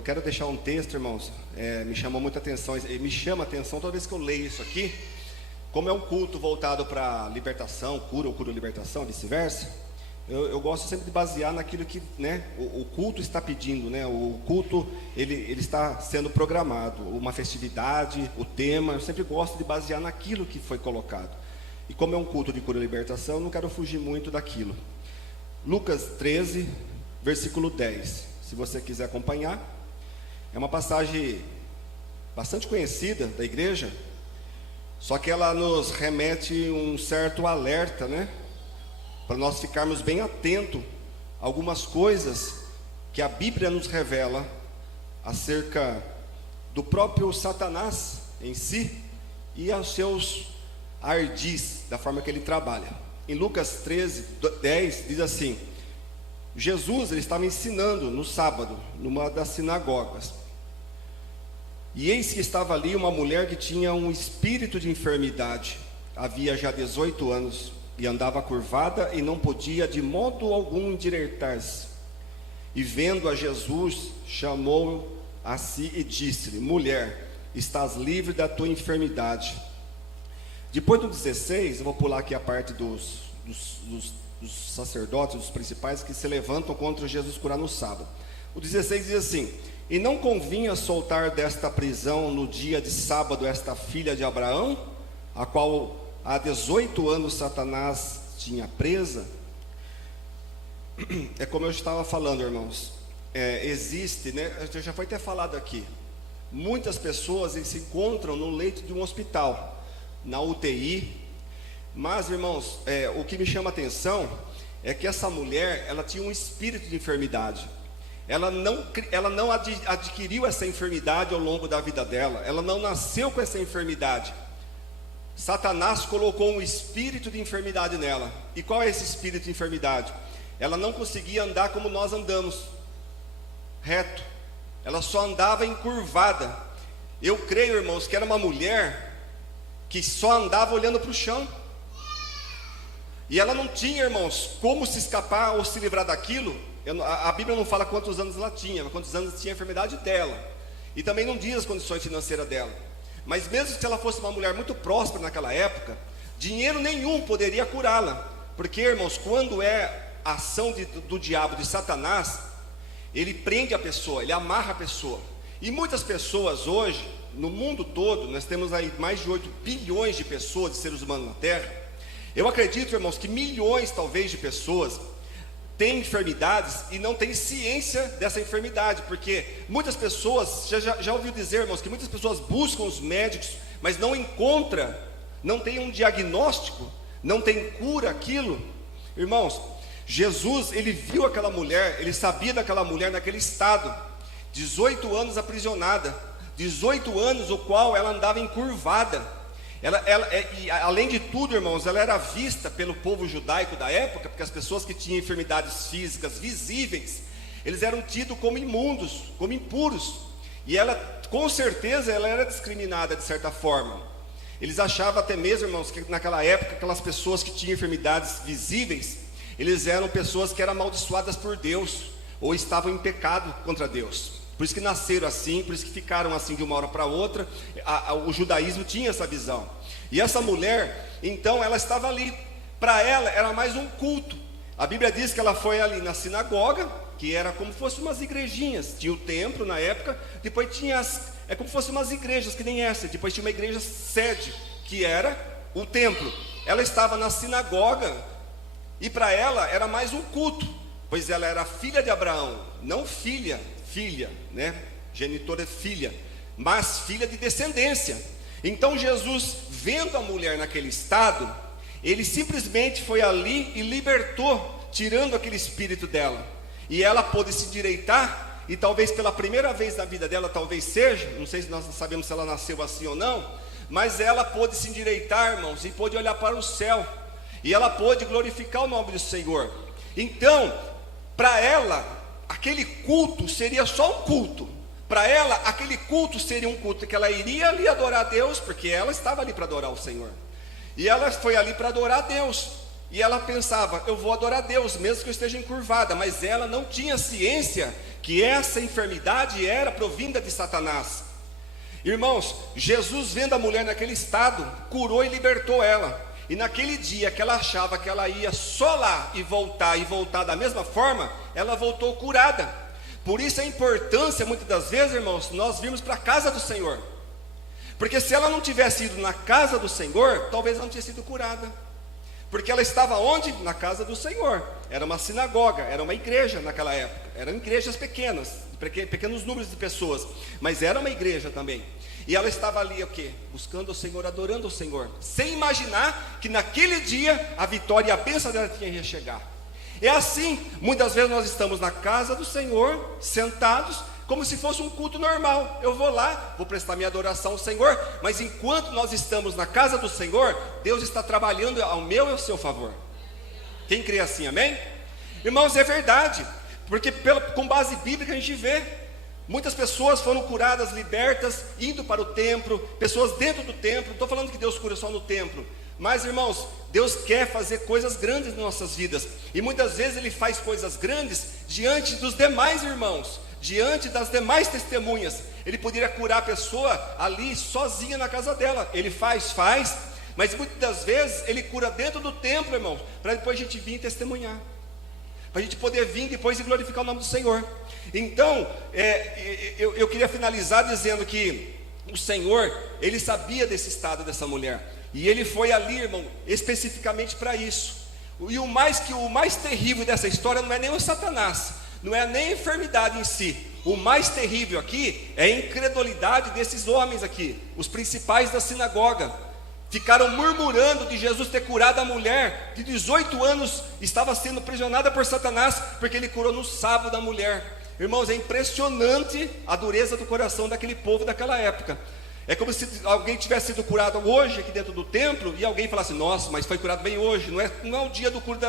Eu quero deixar um texto, irmãos, me chamou muita atenção, me chama a atenção toda vez que eu leio isso aqui. Como é um culto voltado para libertação, cura ou cura-libertação, vice-versa, eu gosto sempre de basear naquilo que, né, o culto está pedindo, né? O culto, ele está sendo programado, uma festividade, o tema, eu sempre gosto de basear naquilo que foi colocado. E como é um culto de cura e libertação, eu não quero fugir muito daquilo. Lucas 13, versículo 10, se você quiser acompanhar, é uma passagem bastante conhecida da igreja, só que ela nos remete um certo alerta, né? Para nós ficarmos bem atentos a algumas coisas que a Bíblia nos revela acerca do próprio Satanás em si e aos seus ardis, da forma que ele trabalha. Em Lucas 13, 10, diz assim: Jesus, ele estava ensinando no sábado, numa das sinagogas, e eis que estava ali uma mulher que tinha um espírito de enfermidade, havia já 18 anos, e andava curvada e não podia de modo algum endireitar-se. E vendo a Jesus, chamou-o a si e disse-lhe: mulher, estás livre da tua enfermidade. Depois do 16, eu vou pular aqui a parte dos sacerdotes, dos principais, que se levantam contra Jesus curar no sábado. O 16 diz assim: e não convinha soltar desta prisão no dia de sábado esta filha de Abraão, a qual há 18 anos Satanás tinha presa? É como eu estava falando, irmãos, existe, né, já foi até falado aqui, muitas pessoas se encontram no leito de um hospital, na UTI, mas, irmãos, o que me chama a atenção é que essa mulher, ela tinha um espírito de enfermidade. Ela não adquiriu essa enfermidade ao longo da vida dela, ela não nasceu com essa enfermidade. Satanás colocou um espírito de enfermidade nela. E qual é esse espírito de enfermidade? Ela não conseguia andar como nós andamos, reto. Ela só andava encurvada. Eu creio, irmãos, que era uma mulher que só andava olhando para o chão. E ela não tinha, irmãos, como se escapar ou se livrar daquilo. A Bíblia não fala quantos anos ela tinha, mas quantos anos tinha a enfermidade dela. E também não diz as condições financeiras dela. Mas mesmo se ela fosse uma mulher muito próspera naquela época, dinheiro nenhum poderia curá-la. Porque, irmãos, quando é a ação do diabo, de Satanás, ele prende a pessoa, ele amarra a pessoa. E muitas pessoas hoje, no mundo todo, nós temos aí mais de 8 bilhões de pessoas, de seres humanos na Terra. Eu acredito, irmãos, que milhões talvez de pessoas têm enfermidades e não têm ciência dessa enfermidade, porque muitas pessoas, já ouviu dizer, irmãos, que muitas pessoas buscam os médicos, mas não encontram, não tem um diagnóstico, não tem cura aquilo. Irmãos, Jesus, ele viu aquela mulher, ele sabia daquela mulher naquele estado, 18 anos aprisionada, 18 anos o qual ela andava encurvada. E além de tudo, irmãos, ela era vista pelo povo judaico da época, porque as pessoas que tinham enfermidades físicas visíveis, eles eram tidos como imundos, como impuros. E ela, com certeza, ela era discriminada de certa forma. Eles achavam até mesmo, irmãos, que naquela época, aquelas pessoas que tinham enfermidades visíveis, eles eram pessoas que eram amaldiçoadas por Deus, ou estavam em pecado contra Deus. Por isso que nasceram assim, por isso que ficaram assim de uma hora para outra. O judaísmo tinha essa visão. E essa mulher, então, ela estava ali. Para ela, era mais um culto. A Bíblia diz que ela foi ali na sinagoga, que era como se fossem umas igrejinhas. Tinha o templo na época, depois tinha como se fossem umas igrejas, que nem essa. Depois tinha uma igreja sede, que era o templo. Ela estava na sinagoga, e para ela era mais um culto, pois ela era filha de Abraão, não filha, né? Genitora é filha, mas filha de descendência. Então Jesus, vendo a mulher naquele estado, ele simplesmente foi ali e libertou, tirando aquele espírito dela. E ela pôde se endireitar, e talvez pela primeira vez na vida dela, talvez seja, não sei se nós sabemos se ela nasceu assim ou não, mas ela pôde se endireitar, irmãos, e pôde olhar para o céu, e ela pôde glorificar o nome do Senhor. Então, para ela, aquele culto seria só um culto. Para ela, aquele culto seria um culto que ela iria ali adorar a Deus, porque ela estava ali para adorar o Senhor. E ela foi ali para adorar a Deus. E ela pensava, eu vou adorar a Deus, mesmo que eu esteja encurvada. Mas ela não tinha ciência que essa enfermidade era provinda de Satanás. Irmãos, Jesus, vendo a mulher naquele estado, curou e libertou ela. E naquele dia que ela achava que ela ia só lá e voltar da mesma forma, ela voltou curada. Por isso a importância, muitas das vezes, irmãos, nós virmos para a casa do Senhor. Porque se ela não tivesse ido na casa do Senhor, talvez ela não tinha sido curada. Porque ela estava onde? Na casa do Senhor. Era uma sinagoga, era uma igreja naquela época. Eram igrejas pequenas, pequenos números de pessoas, mas era uma igreja também. E ela estava ali o quê? Buscando o Senhor, adorando o Senhor, sem imaginar que naquele dia a vitória e a bênção dela tinha que chegar. É assim, muitas vezes nós estamos na casa do Senhor, sentados, como se fosse um culto normal. Eu vou lá, vou prestar minha adoração ao Senhor, mas enquanto nós estamos na casa do Senhor, Deus está trabalhando ao meu e ao seu favor. Quem crê assim, amém? Irmãos, é verdade, porque com base bíblica a gente vê, muitas pessoas foram curadas, libertas, indo para o templo, pessoas dentro do templo. Não estou falando que Deus cura só no templo, mas irmãos, Deus quer fazer coisas grandes nas nossas vidas, e muitas vezes Ele faz coisas grandes diante dos demais irmãos, diante das demais testemunhas. Ele poderia curar a pessoa ali sozinha na casa dela. Ele faz, mas muitas das vezes Ele cura dentro do templo, irmãos, para depois a gente vir e testemunhar, para a gente poder vir depois e glorificar o nome do Senhor. Então, eu queria finalizar dizendo que o Senhor, Ele sabia desse estado dessa mulher, e Ele foi ali, irmão, especificamente para isso. E o mais terrível dessa história não é nem o Satanás, não é nem a enfermidade em si. O mais terrível aqui é a incredulidade desses homens aqui, os principais da sinagoga. Ficaram murmurando de Jesus ter curado a mulher de 18 anos, estava sendo aprisionada por Satanás, porque Ele curou no sábado da mulher. Irmãos, é impressionante a dureza do coração daquele povo daquela época. É como se alguém tivesse sido curado hoje aqui dentro do templo, e alguém falasse, nossa, mas foi curado bem hoje. Não é o dia do culto,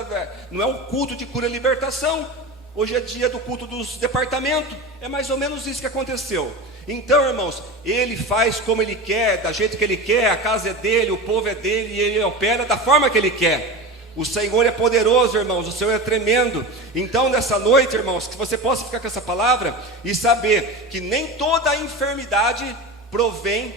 não é o culto de cura e libertação. Hoje é dia do culto dos departamentos. É mais ou menos isso que aconteceu. Então, irmãos, Ele faz como Ele quer, da jeito que Ele quer. A casa é dele, o povo é dele, e Ele opera da forma que Ele quer. O Senhor é poderoso, irmãos, o Senhor é tremendo. Então nessa noite, irmãos, que você possa ficar com essa palavra e saber que nem toda a enfermidade provém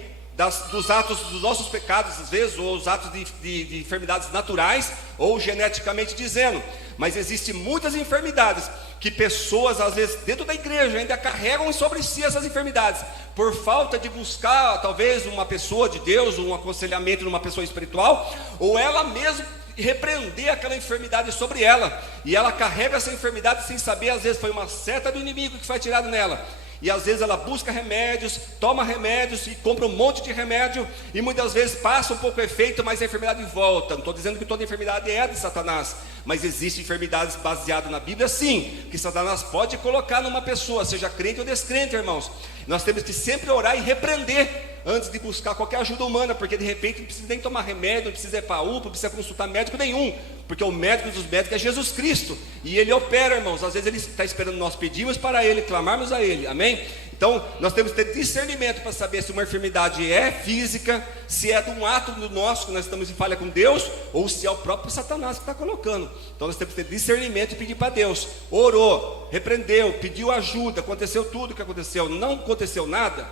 dos atos dos nossos pecados, às vezes, ou os atos de enfermidades naturais, ou geneticamente dizendo. Mas existem muitas enfermidades que pessoas, às vezes, dentro da igreja, ainda carregam sobre si essas enfermidades, por falta de buscar, talvez, uma pessoa de Deus, um aconselhamento numa pessoa espiritual, ou ela mesma repreender aquela enfermidade sobre ela, e ela carrega essa enfermidade sem saber. Às vezes foi uma seta do inimigo que foi tirada nela, e às vezes ela busca remédios, toma remédios e compra um monte de remédio, e muitas vezes passa um pouco o efeito, mas a enfermidade volta. Não estou dizendo que toda enfermidade é de Satanás, mas existem enfermidades baseadas na Bíblia, sim, que Satanás pode colocar numa pessoa, seja crente ou descrente, irmãos. Nós temos que sempre orar e repreender antes de buscar qualquer ajuda humana, porque de repente não precisa nem tomar remédio, não precisa ir para a UPA, não precisa consultar médico nenhum, porque o médico dos médicos é Jesus Cristo, e Ele opera, irmãos. Às vezes Ele está esperando nós pedirmos para Ele, clamarmos a Ele, amém? Então nós temos que ter discernimento para saber se uma enfermidade é física, se é de um ato do nosso, que nós estamos em falha com Deus, ou se é o próprio Satanás que está colocando. Então nós temos que ter discernimento e pedir para Deus. Orou, repreendeu, pediu ajuda, aconteceu tudo o que aconteceu, não aconteceu nada,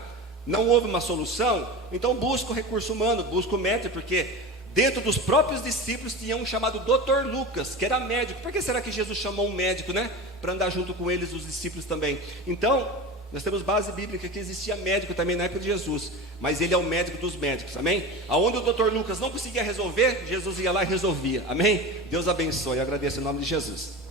não houve uma solução, então busca o recurso humano, busca o médico, porque dentro dos próprios discípulos tinha um chamado Dr. Lucas, que era médico. Por que será que Jesus chamou um médico, né? Para andar junto com eles, os discípulos também. Então, nós temos base bíblica que existia médico também na época de Jesus, mas ele é o médico dos médicos, amém? Aonde o Dr. Lucas não conseguia resolver, Jesus ia lá e resolvia, amém? Deus abençoe, eu agradeço em nome de Jesus.